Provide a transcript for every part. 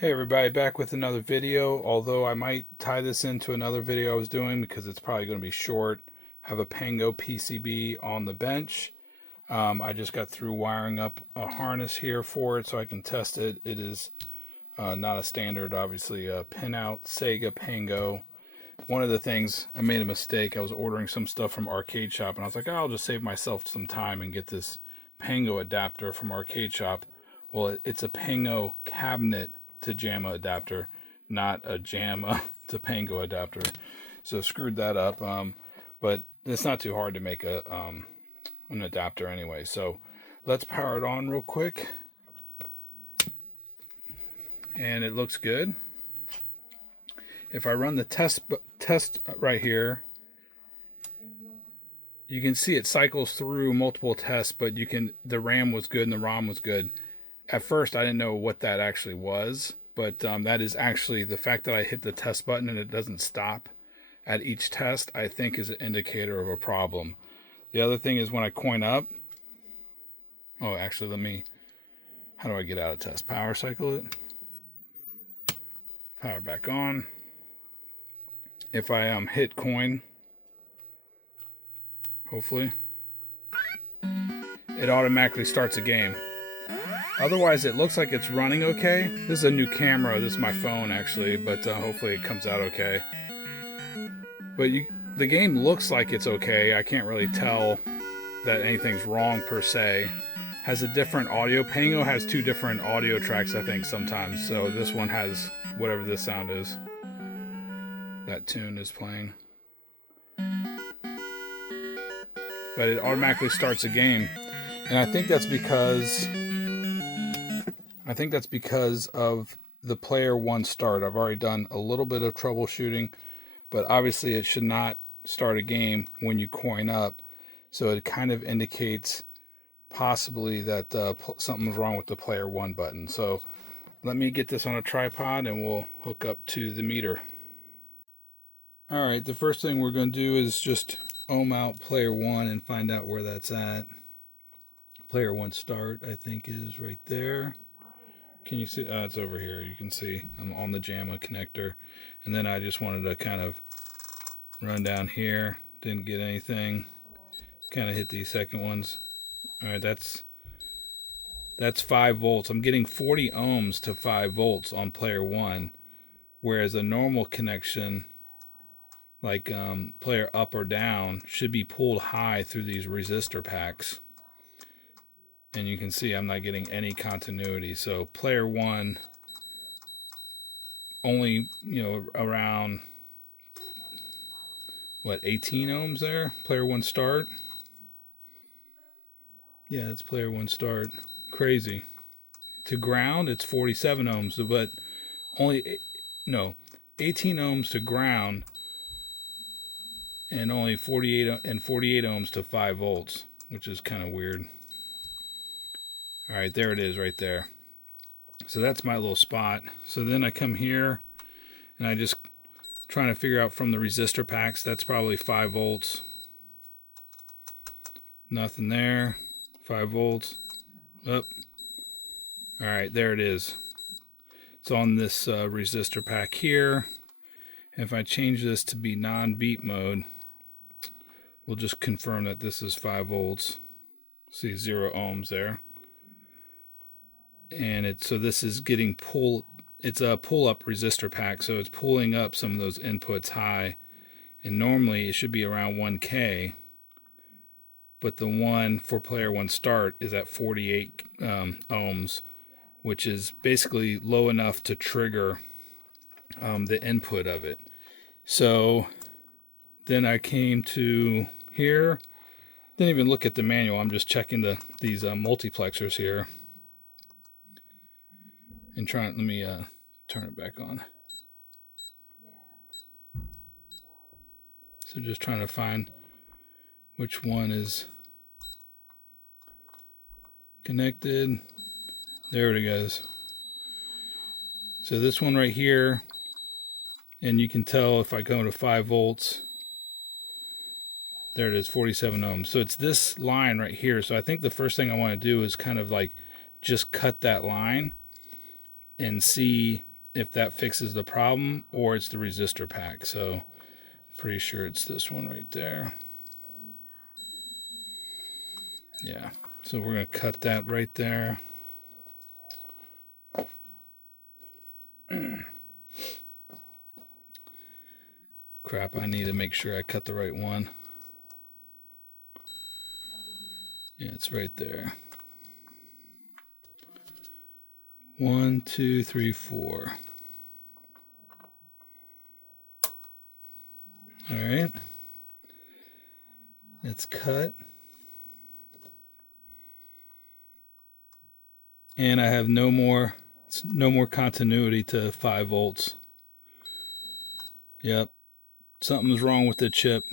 Hey everybody, back with another video, although I might tie this into another video I was doing because it's probably going to be short. I have a Pengo PCB on the bench. I just got through wiring up a harness here for it so I can test it. It is not a standard, obviously, pinout Sega Pengo. One of the things, I made a mistake. I was ordering some stuff from Arcade Shop and I was like, oh, I'll just save myself some time and get this Pengo adapter from Arcade Shop. Well, it's a Pengo cabinet to JAMA adapter, not a JAMA to Pengo adapter. So screwed that up. But it's not too hard to make a an adapter anyway. So let's power it on real quick. And it looks good. If I run the test right here, you can see it cycles through multiple tests, but the RAM was good and the ROM was good. At first, I didn't know what that actually was, but that is actually the fact that I hit the test button and it doesn't stop at each test, I think is an indicator of a problem. The other thing is when I coin up, oh, actually, how do I get out of test? Power cycle it. Power back on. If I hit coin, hopefully, it automatically starts a game. Otherwise, it looks like it's running okay. This is a new camera. This is my phone, actually, but hopefully it comes out okay. But the game looks like it's okay. I can't really tell that anything's wrong, per se. Has a different audio. Pengo has two different audio tracks, I think, sometimes. So this one has whatever this sound is. That tune is playing. But it automatically starts a game. And I think that's because of the player one start. I've already done a little bit of troubleshooting, but obviously it should not start a game when you coin up. So it kind of indicates possibly that something's wrong with the player one button. So let me get this on a tripod and we'll hook up to the meter. All right, the first thing we're going to do is just ohm out player one and find out where that's at. Player one start, I think, is right there. Can you see? It's over here. You can see I'm on the JAMA connector. And then I just wanted to kind of run down here. Didn't get anything. Kind of hit these second ones. All right, that's 5 volts. I'm getting 40 ohms to 5 volts on player one, whereas a normal connection, like player up or down, should be pulled high through these resistor packs. And you can see I'm not getting any continuity. So player one only, around, 18 ohms there? Player one start? Yeah, it's player one start. Crazy. To ground, it's 47 ohms, but 18 ohms to ground and only 48 ohms to 5 volts, which is kind of weird. All right, there it is right there. So that's my little spot. So then I come here and I just trying to figure out from the resistor packs, that's probably 5 volts. Nothing there. 5 volts. Up. All right, there it is. It's on this resistor pack here. And if I change this to be non-beat mode, we'll just confirm that this is 5 volts. See 0 ohms there. And so this is getting it's a pull-up resistor pack, so it's pulling up some of those inputs high. And normally it should be around 1K, but the one for player one start is at 48 ohms, which is basically low enough to trigger the input of it. So then I came to here, didn't even look at the manual. I'm just checking these multiplexers here. And let me turn it back on. So just trying to find which one is connected. There it goes. So this one right here, and you can tell if I go to 5 volts, there it is, 47 ohms. So it's this line right here. So I think the first thing I want to do is kind of like just cut that line and see if that fixes the problem or it's the resistor pack. So pretty sure it's this one right there. Yeah, so we're going to cut that right there. Crap, I need to make sure I cut the right one. Yeah, it's right there. 1, 2, 3, 4. All right. It's cut. And I have no more continuity to 5 volts. Yep. Something's wrong with the chip.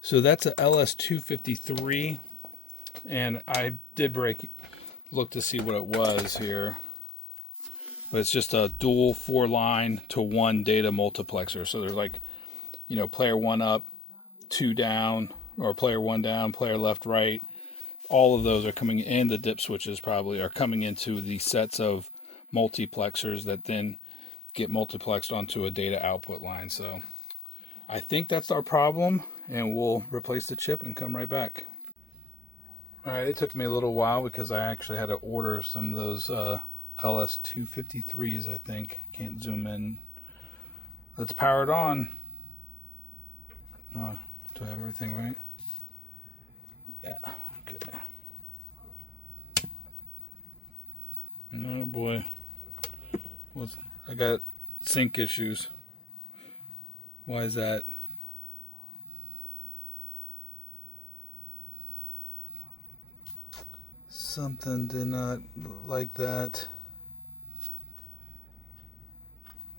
So that's a LS253, and I did look to see what it was here. But it's just a dual 4-line to 1 data multiplexer. So there's like, you know, player 1 up, 2 down, or player 1 down, player left, right. All of those are coming in. The dip switches probably are coming into the sets of multiplexers that then get multiplexed onto a data output line. So I think that's our problem, and we'll replace the chip and come right back. All right, it took me a little while because I actually had to order some of those LS253s, I think. Can't zoom in. Let's power it on. Do I have everything right? Yeah, okay. Oh boy. I got sync issues. Why is that? Something did not like that.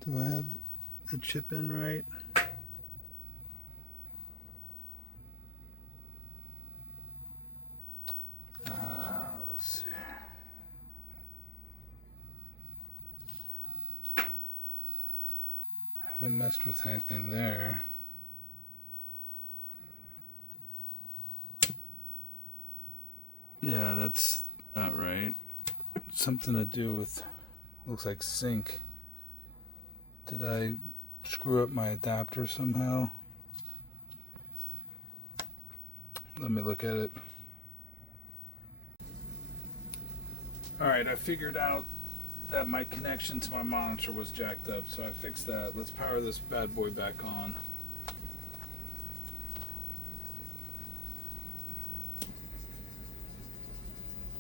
Do I have the chip in right? Let's see. I haven't messed with anything there. Yeah, that's not right. Something to do with, looks like sync. Did I screw up my adapter somehow? Let me look at it. Alright, I figured out that my connection to my monitor was jacked up, so I fixed that. Let's power this bad boy back on.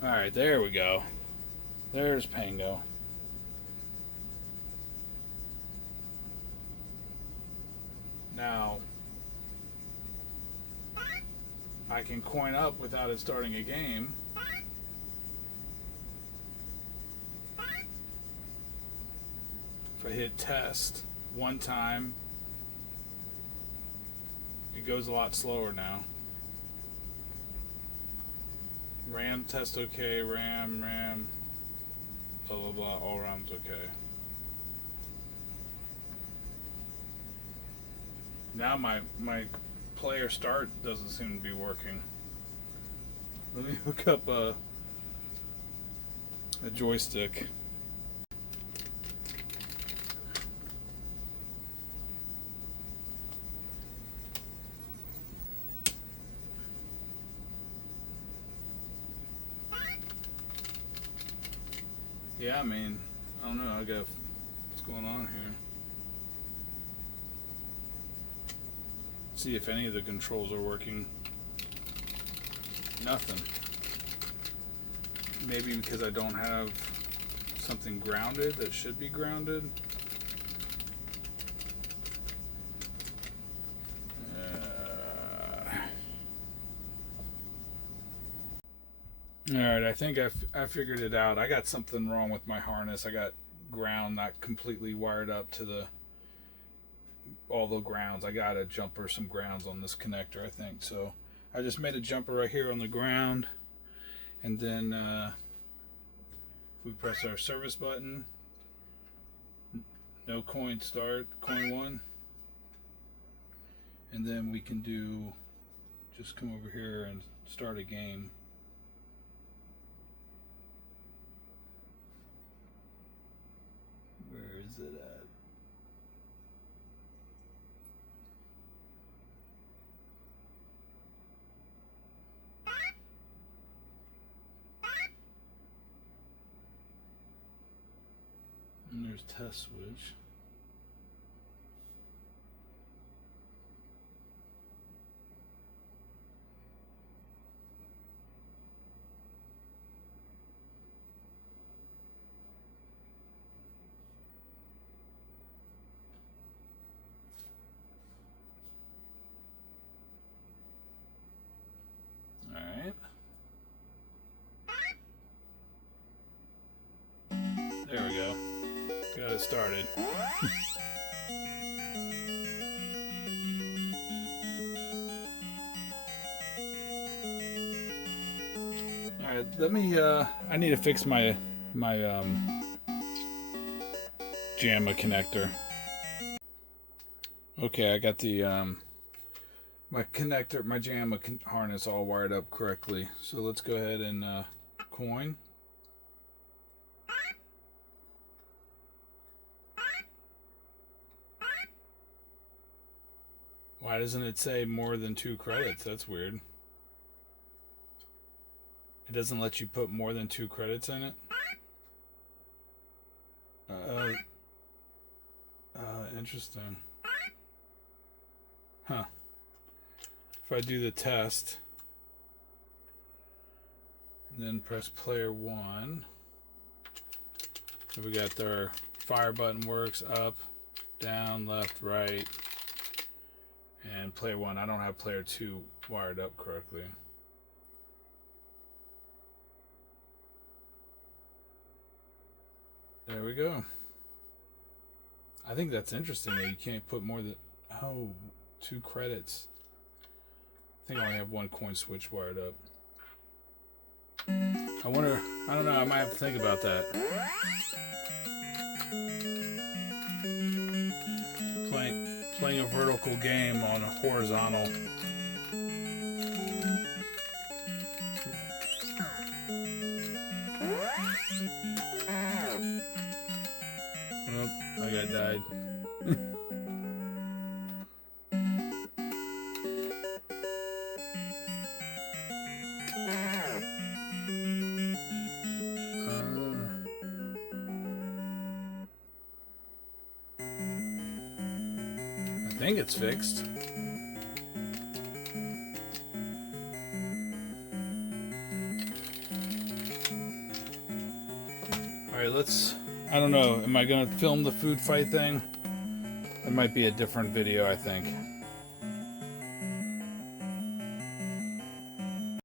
Alright, there we go. There's Pengo. Now, I can coin up without it starting a game. If I hit test one time, it goes a lot slower now. RAM test okay, RAM, blah blah blah, all RAM's okay. Now my player start doesn't seem to be working. Let me hook up a joystick. Yeah, I mean, I don't know, I got what's going on here. See if any of the controls are working. Nothing. Maybe because I don't have something grounded that should be grounded. Alright, I think I figured it out. I got something wrong with my harness. I got ground not completely wired up to all the grounds. I got to jumper some grounds on this connector, I think. So I just made a jumper right here on the ground, and then we press our service button. No coin start, coin 1, and then we can just come over here and start a game. is it at? And there's test switch. All right. There we go. Got it started. All right, let me. I need to fix my JAMA connector. Okay, I got the my connector, my JAMA harness all wired up correctly. So let's go ahead and coin. Why doesn't it say more than 2 credits? That's weird. It doesn't let you put more than 2 credits in it? Interesting. Huh. If I do the test, and then press player 1, so we got our fire button works up, down, left, right, and player 1. I don't have player 2 wired up correctly. There we go. I think that's interesting that you can't put more than 2 credits. I think I only have 1 coin switch wired up. I wonder, I don't know, I might have to think about that. Playing a vertical game on a horizontal. Oh, I got died. I think it's fixed. Alright, let's... I don't know, am I gonna film the food fight thing? It might be a different video, I think.